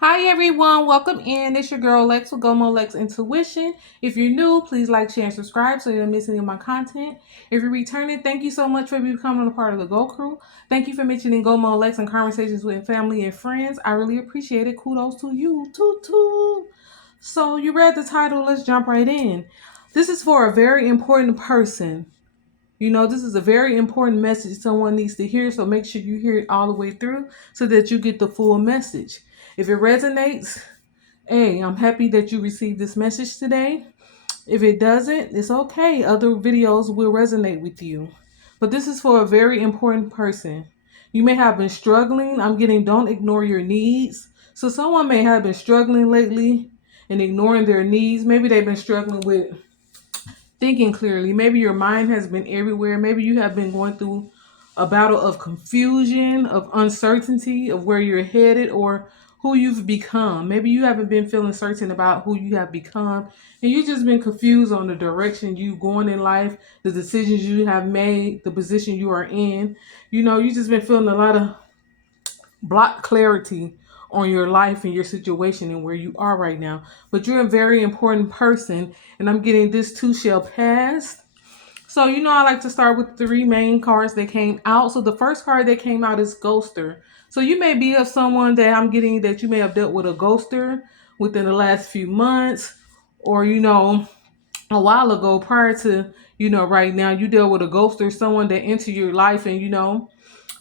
Hi everyone, welcome in. It's your girl Lex with Gomo Lex Intuition. If you're new, please like, share, and subscribe so you don't miss any of my content. If you're returning, thank you so much for becoming a part of the Go Crew. Thank you for mentioning Gomo Lex and conversations with family and friends. I really appreciate it. Kudos to you. Toot toot. So you read the title, let's jump right in. This is for a very important person. This is a very important message someone needs to hear, so make sure you hear it all the way through so that you get the full message. If it resonates, hey, I'm happy that you received this message today. If it doesn't, it's okay. Other videos will resonate with you. But this is for a very important person. You may have been struggling. I'm getting don't ignore your needs. So someone may have been struggling lately and ignoring their needs. Maybe they've been struggling with thinking clearly. Maybe your mind has been everywhere. Maybe you have been going through a battle of confusion, of uncertainty, of where you're headed or who you've become. Maybe you haven't been feeling certain about who you have become, and you've just been confused on the direction you going in life, the decisions you have made, the position you are in. You just been feeling a lot of block clarity on your life and your situation and where you are right now. But you're a very important person, and I'm getting this too shall pass. So, I like to start with three main cards that came out. So, the first card that came out is Ghoster. So, you may be of someone that I'm getting that you may have dealt with a ghoster within the last few months, or, a while ago prior to, right now, you dealt with a ghoster, someone that entered your life and,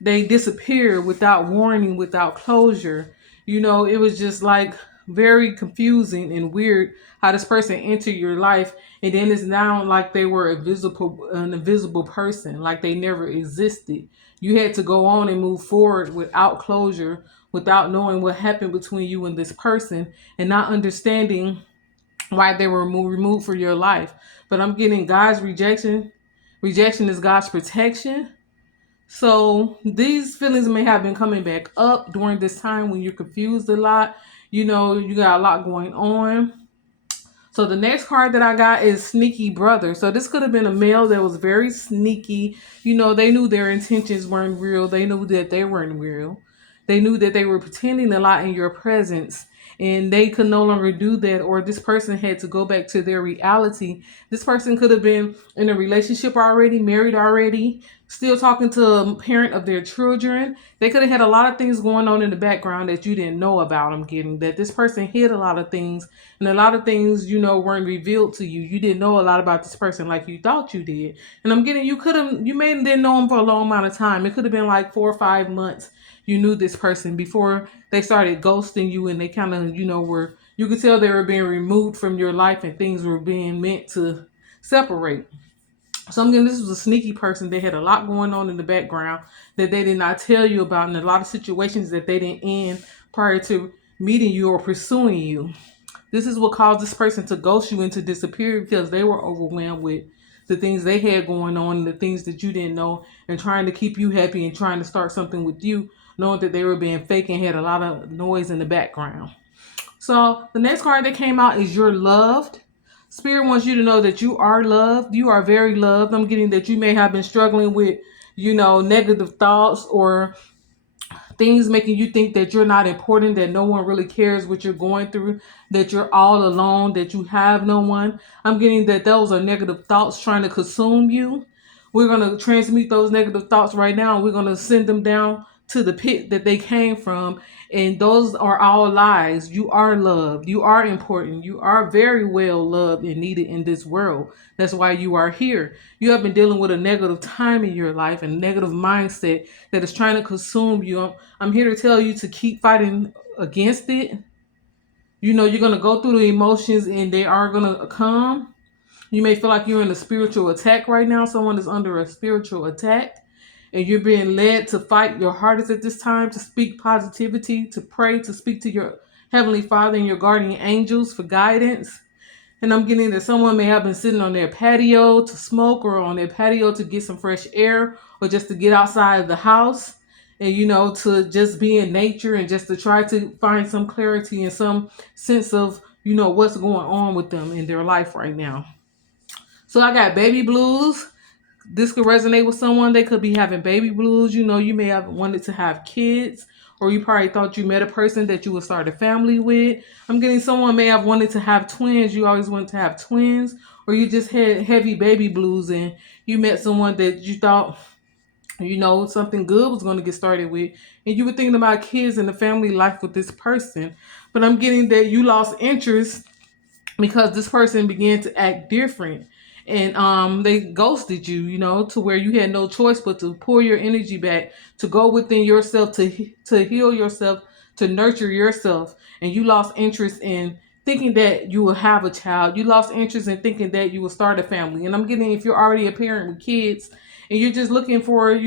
they disappeared without warning, without closure. It was just like very confusing and weird how this person entered your life, and then it's now like they were an invisible person, like they never existed. You had to go on and move forward without closure, without knowing what happened between you and this person, and not understanding why they were removed from your life. But I'm getting God's rejection. Rejection is God's protection. So these feelings may have been coming back up during this time when you're confused a lot. You got a lot going on. So the next card that I got is Sneaky Brother. So this could have been a male that was very sneaky. They knew their intentions weren't real. They knew that they weren't real. They knew that they were pretending a lot in your presence, and they could no longer do that, or this person had to go back to their reality. This person could have been in a relationship already, married already, still talking to a parent of their children. They could have had a lot of things going on in the background that you didn't know about. I'm getting that this person hid a lot of things, and a lot of things, weren't revealed to you. You didn't know a lot about this person like you thought you did. And I'm getting you may have didn't know him for a long amount of time. It could have been like 4 or 5 months you knew this person before they started ghosting you, and they kind of, were, you could tell they were being removed from your life and things were being meant to separate. So I'm getting this was a sneaky person. They had a lot going on in the background that they did not tell you about, and a lot of situations that they didn't end prior to meeting you or pursuing you. This is what caused this person to ghost you and to disappear because they were overwhelmed with the things they had going on, the things that you didn't know, and trying to keep you happy and trying to start something with you, knowing that they were being fake and had a lot of noise in the background. So the next card that came out is You're Loved. Spirit wants you to know that you are loved. You are very loved. I'm getting that you may have been struggling with, negative thoughts or things making you think that you're not important, that no one really cares what you're going through, that you're all alone, that you have no one. I'm getting that those are negative thoughts trying to consume you. We're going to transmute those negative thoughts right now, and we're going to send them down to the pit that they came from. And those are all lies. You are loved. You are important. You are very well loved and needed in this world. That's why you are here. You have been dealing with a negative time in your life and negative mindset that is trying to consume you. I'm here to tell you to keep fighting against it. You're going to go through the emotions and they are going to come. You may feel like you're in a spiritual attack right now. Someone is under a spiritual attack, and you're being led to fight your hardest at this time, to speak positivity, to pray, to speak to your Heavenly Father and your guardian angels for guidance. And I'm getting that someone may have been sitting on their patio to smoke, or on their patio to get some fresh air, or just to get outside of the house and, to just be in nature and just to try to find some clarity and some sense of, what's going on with them in their life right now. So I got baby blues. This could resonate with someone. They could be having baby blues. You may have wanted to have kids, or you probably thought you met a person that you would start a family with. I'm getting someone may have wanted to have twins. You always wanted to have twins, or you just had heavy baby blues and you met someone that you thought something good was going to get started with, and you were thinking about kids and the family life with this person. But I'm getting that you lost interest because this person began to act different, and they ghosted you, to where you had no choice but to pour your energy back, to go within yourself, to heal yourself, to nurture yourself. And you lost interest in thinking that you will have a child. You lost interest in thinking that you will start a family. And I'm getting, if you're already a parent with kids and you're just looking for,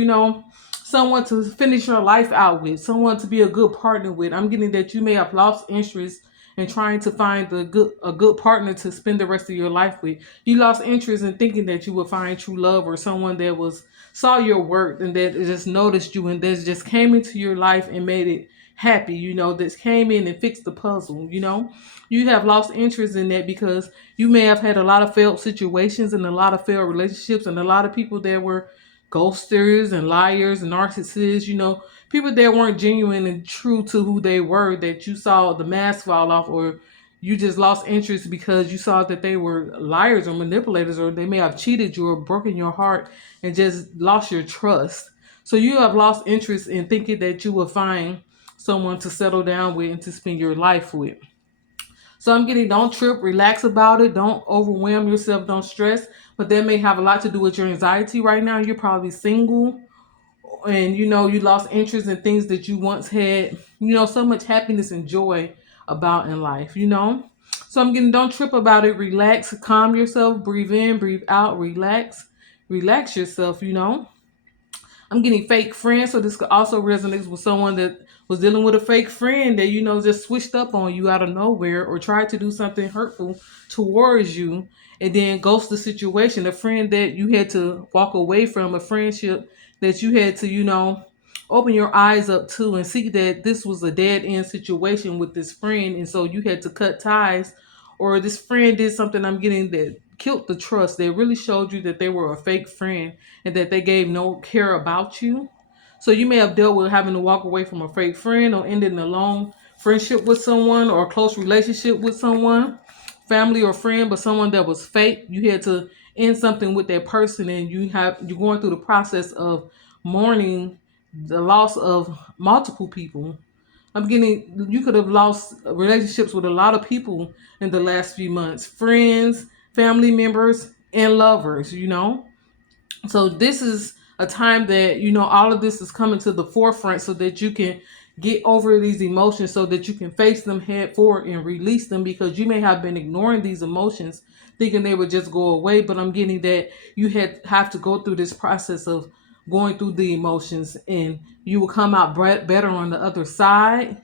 someone to finish your life out with, someone to be a good partner with, I'm getting that you may have lost interest and trying to find a good partner to spend the rest of your life with. You lost interest in thinking that you would find true love, or someone that saw your work and that just noticed you and that just came into your life and made it happy, that came in and fixed the puzzle. You have lost interest in that because you may have had a lot of failed situations and a lot of failed relationships and a lot of people that were ghosters and liars and narcissists, people that weren't genuine and true to who they were, that you saw the mask fall off, or you just lost interest because you saw that they were liars or manipulators, or they may have cheated you or broken your heart and just lost your trust. So you have lost interest in thinking that you will find someone to settle down with and to spend your life with. So I'm getting, don't trip, relax about it. Don't overwhelm yourself. Don't stress. But that may have a lot to do with your anxiety right now. You're probably single and you lost interest in things that you once had, so much happiness and joy about in life. So I'm getting, don't trip about it. Relax, calm yourself, breathe in, breathe out, relax yourself. I'm getting fake friends, so this could also resonate with someone that was dealing with a fake friend that just switched up on you out of nowhere, or tried to do something hurtful towards you and then ghost the situation. A friend that you had to walk away from, a friendship that you had to open your eyes up to and see that this was a dead end situation with this friend, and so you had to cut ties. Or this friend did something, I'm getting, that killed the trust. They really showed you that they were a fake friend and that they gave no care about you. So you may have dealt with having to walk away from a fake friend, or ending a long friendship with someone, or a close relationship with someone, family or friend, but someone that was fake. You had to end something with that person, and you're going through the process of mourning the loss of multiple people. I'm getting, you could have lost relationships with a lot of people in the last few months, friends, family members, and lovers. So this is a time that, all of this is coming to the forefront so that you can get over these emotions, so that you can face them head forward and release them, because you may have been ignoring these emotions thinking they would just go away. But I'm getting that you have to go through this process of going through the emotions, and you will come out better on the other side.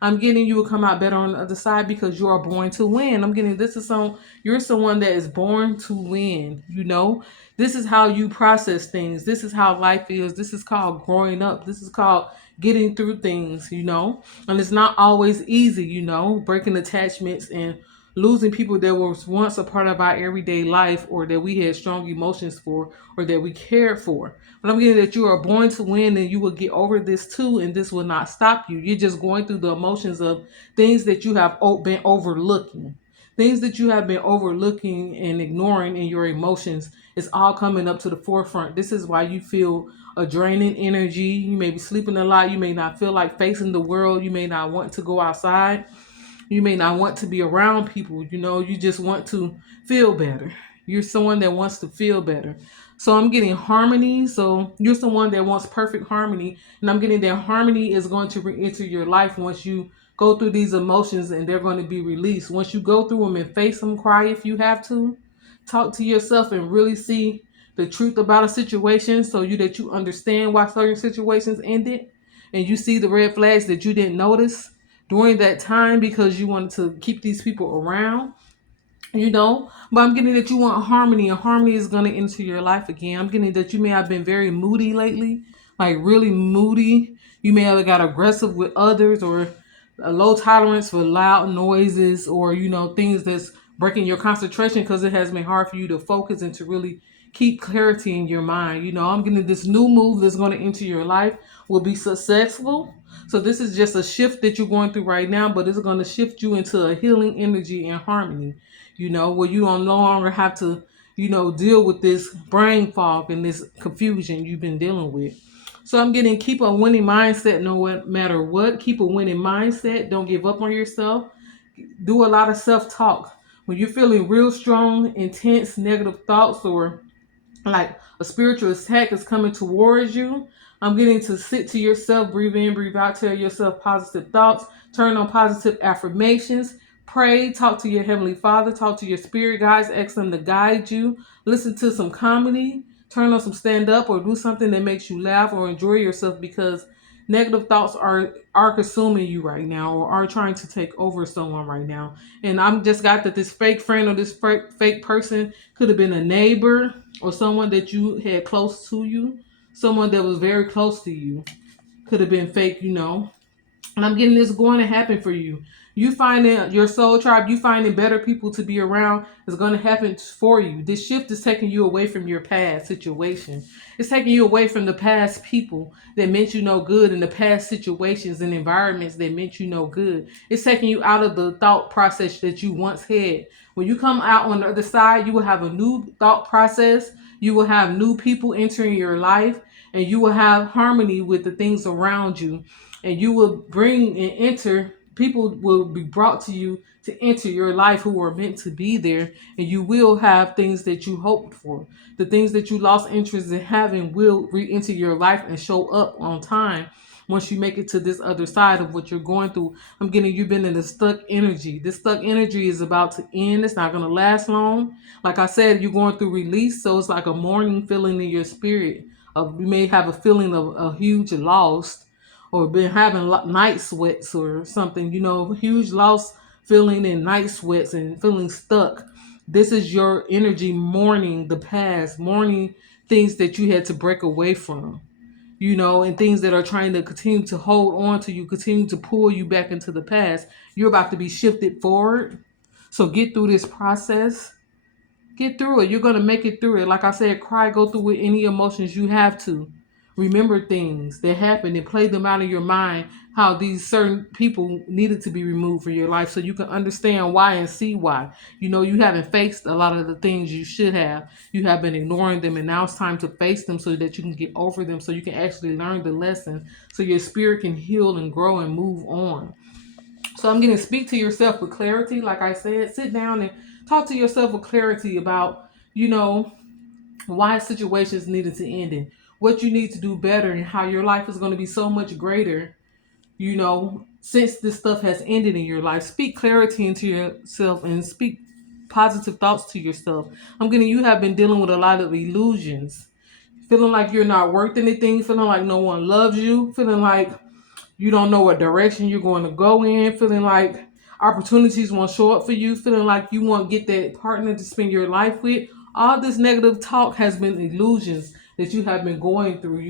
I'm getting, you will come out better on the other side because you are born to win. I'm getting, you're someone that is born to win. This is how you process things. This is how life is. This is called growing up. This is called getting through things, and it's not always easy, breaking attachments and losing people that was once a part of our everyday life, or that we had strong emotions for, or that we cared for. But I'm getting that you are born to win, and you will get over this too, and this will not stop you. You're just going through the emotions of things that you have been overlooking. Things that you have been overlooking and ignoring in your emotions is all coming up to the forefront. This is why you feel a draining energy. You may be sleeping a lot. You may not feel like facing the world. You may not want to go outside. You may not want to be around people. You just want to feel better. You're someone that wants to feel better. So I'm getting harmony. So you're someone that wants perfect harmony. And I'm getting that harmony is going to enter your life once you go through these emotions, and they're going to be released. Once you go through them and face them, cry if you have to, talk to yourself and really see the truth about a situation, so that you understand why certain situations ended, and you see the red flags that you didn't notice during that time because you wanted to keep these people around. But I'm getting that you want harmony, and harmony is going to enter your life again. I'm getting that you may have been very moody lately, like really moody. You may have got aggressive with others, or a low tolerance for loud noises, or things that's breaking your concentration, because it has been hard for you to focus and to really keep clarity in your mind. I'm getting this new move that's going to enter your life will be successful. So this is just a shift that you're going through right now, but it's going to shift you into a healing energy and harmony, where you don't no longer have to, deal with this brain fog and this confusion you've been dealing with. So I'm getting keep a winning mindset no matter what. Keep a winning mindset. Don't give up on yourself. Do a lot of self-talk. When you're feeling real strong, intense, negative thoughts, or like a spiritual attack is coming towards you, I'm getting to sit to yourself, breathe in, breathe out, tell yourself positive thoughts, turn on positive affirmations, pray, talk to your Heavenly Father, talk to your spirit guides, ask them to guide you, listen to some comedy, turn on some stand up, or do something that makes you laugh or enjoy yourself, because negative thoughts are consuming you right now, or are trying to take over someone right now. And I'm just got that this fake friend or this fake person could have been a neighbor or someone that you had close to you, someone that was very close to you. Could have been fake. And I'm getting this going to happen for you. You finding your soul tribe, you finding better people to be around is going to happen for you. This shift is taking you away from your past situation. It's taking you away from the past people that meant you no good, and the past situations and environments that meant you no good. It's taking you out of the thought process that you once had. When you come out on the other side, you will have a new thought process. You will have new people entering your life, and you will have harmony with the things around you, and you will bring and enter people will be brought to you to enter your life who are meant to be there, and you will have things that you hoped for. The things that you lost interest in having will re-enter your life and show up on time once you make it to this other side of what you're going through. I'm getting you've been in a stuck energy. This stuck energy is about to end. It's not going to last long. Like I said, you're going through release, so it's like a morning feeling in your spirit. You may have a feeling of a huge loss, or been having night sweats or something, huge loss feeling and night sweats and feeling stuck. This is your energy mourning the past, mourning things that you had to break away from, and things that are trying to continue to hold on to you, continue to pull you back into the past. You're about to be shifted forward. So get through this process. Get through it. You're going to make it through it. Like I said, cry, go through with any emotions you have to. Remember things that happened and play them out of your mind, how these certain people needed to be removed from your life so you can understand why and see why. You haven't faced a lot of the things you should have. You have been ignoring them, and now it's time to face them so that you can get over them, so you can actually learn the lesson, so your spirit can heal and grow and move on. So I'm going to speak to yourself with clarity. Like I said, sit down and talk to yourself with clarity about, why situations needed to end and what you need to do better, and how your life is going to be so much greater, since this stuff has ended in your life. Speak clarity into yourself and speak positive thoughts to yourself. I'm getting you have been dealing with a lot of illusions, feeling like you're not worth anything, feeling like no one loves you, feeling like you don't know what direction you're going to go in, feeling like opportunities won't show up for you, feeling like you won't get that partner to spend your life with. All this negative talk has been illusions that you have been going through,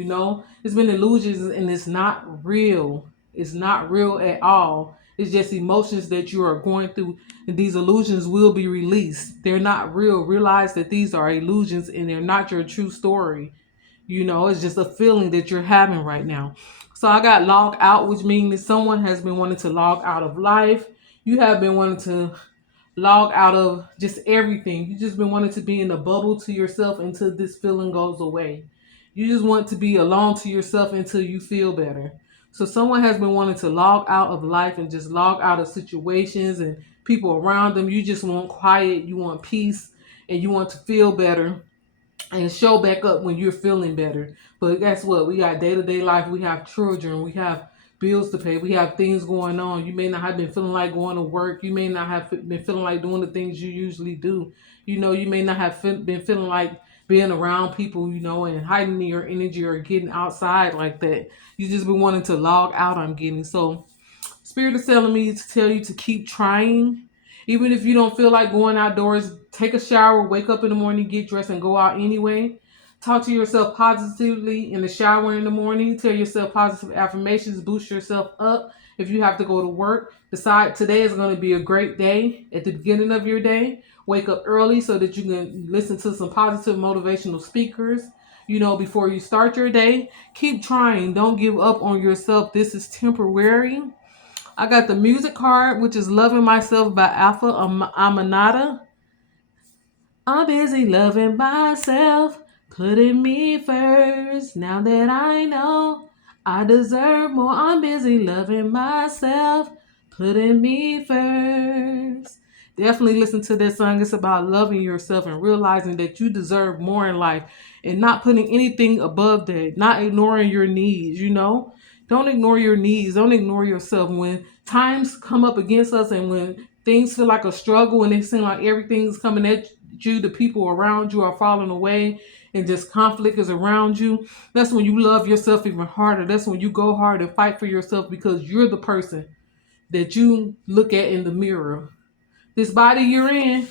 It's been illusions, and it's not real. It's not real at all. It's just emotions that you are going through, and these illusions will be released. They're not real. Realize that these are illusions and they're not your true story. It's just a feeling that you're having right now. So I got log out, which means that someone has been wanting to log out of life. You have been wanting to log out of just everything. You just been wanting to be in a bubble to yourself until this feeling goes away. You just want to be alone to yourself until you feel better. So someone has been wanting to log out of life and just log out of situations and people around them. You just want quiet, you want peace, and you want to feel better and show back up when you're feeling better. But guess what? We got day-to-day life. We have children. We have bills to pay. We have things going on. You may not have been feeling like going to work. You may not have been feeling like doing the things you usually do. You may not have been feeling like being around people, and heightening your energy or getting outside like that. You just been wanting to log out, I'm getting. So Spirit is telling me to tell you to keep trying. Even if you don't feel like going outdoors, take a shower, wake up in the morning, get dressed, and go out anyway. Talk to yourself positively in the shower in the morning. Tell yourself positive affirmations. Boost yourself up. If you have to go to work, decide today is going to be a great day. At the beginning of your day, wake up early so that you can listen to some positive motivational speakers. before you start your day. Keep trying. Don't give up on yourself. This is temporary. I got the music card, which is Loving Myself by Alpha Aminata. I'm busy loving myself, putting me first. Now that I know I deserve more, I'm busy loving myself, putting me first. Definitely listen to that song. It's about loving yourself and realizing that you deserve more in life and not putting anything above that, not ignoring your needs. Don't ignore your needs. Don't ignore yourself. When times come up against us and when things feel like a struggle and it seems like everything's coming at you, the people around you are falling away, and just conflict is around you, that's when you love yourself even harder. That's when you go hard and fight for yourself because you're the person that you look at in the mirror. This body you're in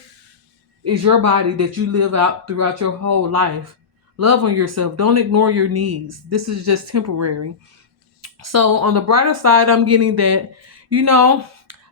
is your body that you live out throughout your whole life. Love on yourself. Don't ignore your needs. This is just temporary. So on the brighter side, I'm getting that, you know,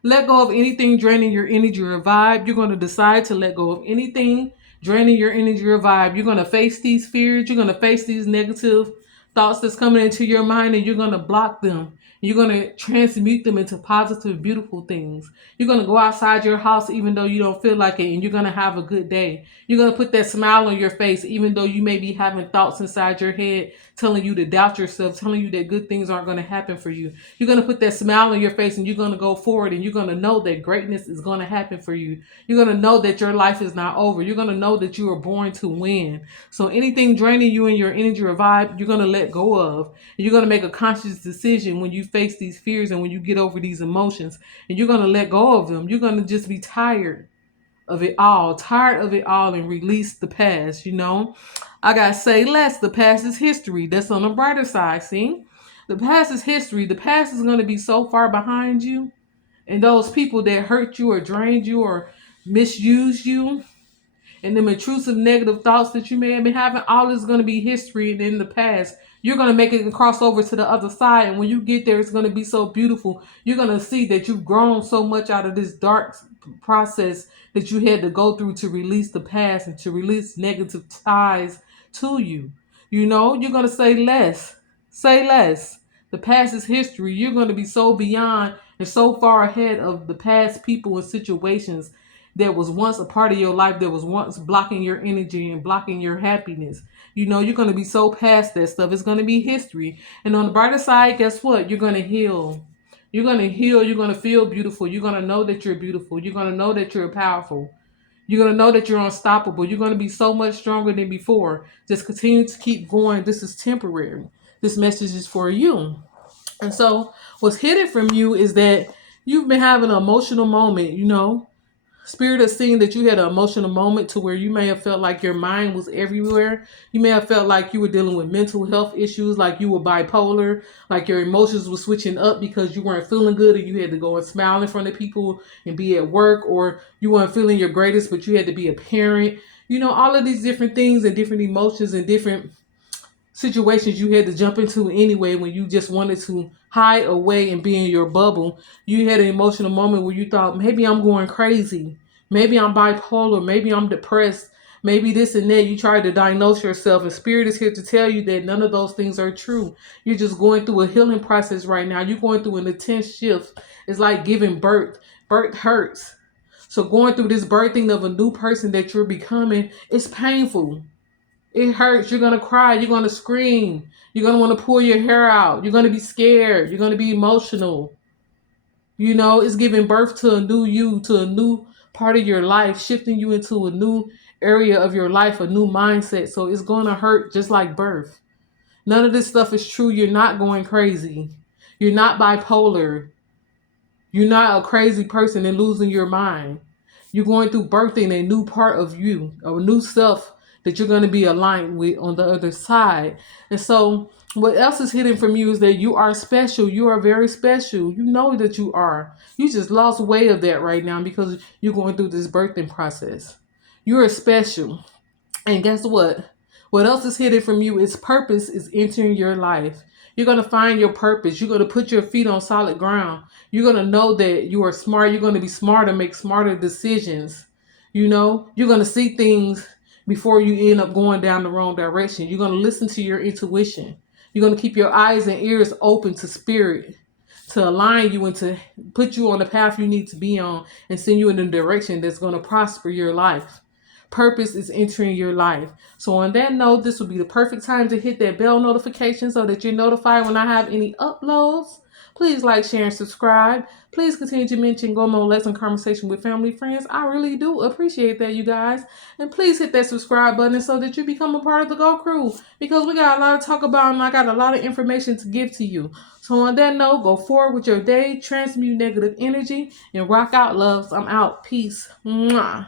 let go of anything draining your energy or vibe. You're going to decide to let go of anything draining your energy or vibe. You're going to face these fears. You're going to face these negative thoughts that's coming into your mind, and you're going to block them. You're going to transmute them into positive, beautiful things. You're going to go outside your house even though you don't feel like it, and you're going to have a good day. You're going to put that smile on your face even though you may be having thoughts inside your head telling you to doubt yourself, telling you that good things aren't going to happen for you. You're going to put that smile on your face and you're going to go forward, and you're going to know that greatness is going to happen for you. You're going to know that your life is not over. You're going to know that you were born to win. So anything draining you in your energy or vibe, you're going to let go of. And you're going to make a conscious decision when you face these fears and when you get over these emotions, and you're going to let go of them. You're going to just be tired of it all, and release the past. I got to say less. The past is history. That's on the brighter side. See, the past is history. The past is going to be so far behind you, and those people that hurt you or drained you or misused you, and them intrusive negative thoughts that you may have been having, all is going to be history and in the past. You're going to make it cross over to the other side. And when you get there, it's going to be so beautiful. You're going to see that you've grown so much out of this dark process that you had to go through to release the past and to release negative ties to you. You're going to say less. Say less. The past is history. You're going to be so beyond and so far ahead of the past people and situations that was once a part of your life, that was once blocking your energy and blocking your happiness. You're going to be so past that stuff. It's going to be history. And on the brighter side, guess what? You're going to heal. You're going to heal. You're going to feel beautiful. You're going to know that you're beautiful. You're going to know that you're powerful. You're going to know that you're unstoppable. You're going to be so much stronger than before. Just continue to keep going. This is temporary. This message is for you. And so what's hidden from you is that you've been having an emotional moment. Spirit is seeing that you had an emotional moment to where you may have felt like your mind was everywhere. You may have felt like you were dealing with mental health issues, like you were bipolar, like your emotions were switching up because you weren't feeling good and you had to go and smile in front of people and be at work, or you weren't feeling your greatest, but you had to be a parent. All of these different things and different emotions and different situations you had to jump into anyway when you just wanted to hide away and be in your bubble. You had an emotional moment where you thought, maybe I'm going crazy. Maybe I'm bipolar. Maybe I'm depressed. Maybe this and that. You tried to diagnose yourself, and Spirit is here to tell you that none of those things are true. You're just going through a healing process right now. You're going through an intense shift. It's like giving birth. Birth hurts. So going through this birthing of a new person that you're becoming, it's painful. It hurts. You're going to cry. You're going to scream. You're going to want to pull your hair out. You're going to be scared. You're going to be emotional. It's giving birth to a new you, to a new part of your life, shifting you into a new area of your life, a new mindset. So it's going to hurt just like birth. None of this stuff is true. You're not going crazy. You're not bipolar. You're not a crazy person and losing your mind. You're going through birthing a new part of you, a new self that you're going to be aligned with on the other side. And so what else is hidden from you is that you are special. You are very special. You know that you are. You just lost weight of that right now because you're going through this birthing process. You're special. And guess what? What else is hidden from you is purpose is entering your life. You're going to find your purpose. You're going to put your feet on solid ground. You're going to know that you are smart. You're going to be smarter, make smarter decisions. You're going to see things before you end up going down the wrong direction. You're going to listen to your intuition. You're going to keep your eyes and ears open to spirit, to align you and to put you on the path you need to be on and send you in the direction that's going to prosper your life. Purpose is entering your life. So on that note, this will be the perfect time to hit that bell notification so that you're notified when I have any uploads. Please like, share, and subscribe. Please continue to mention Go Mo Lex and Conversation with Family Friends. I really do appreciate that, you guys. And please hit that subscribe button so that you become a part of the Go Crew, because we got a lot to talk about and I got a lot of information to give to you. So on that note, go forward with your day, transmute negative energy, and rock out, loves. I'm out. Peace. Mwah.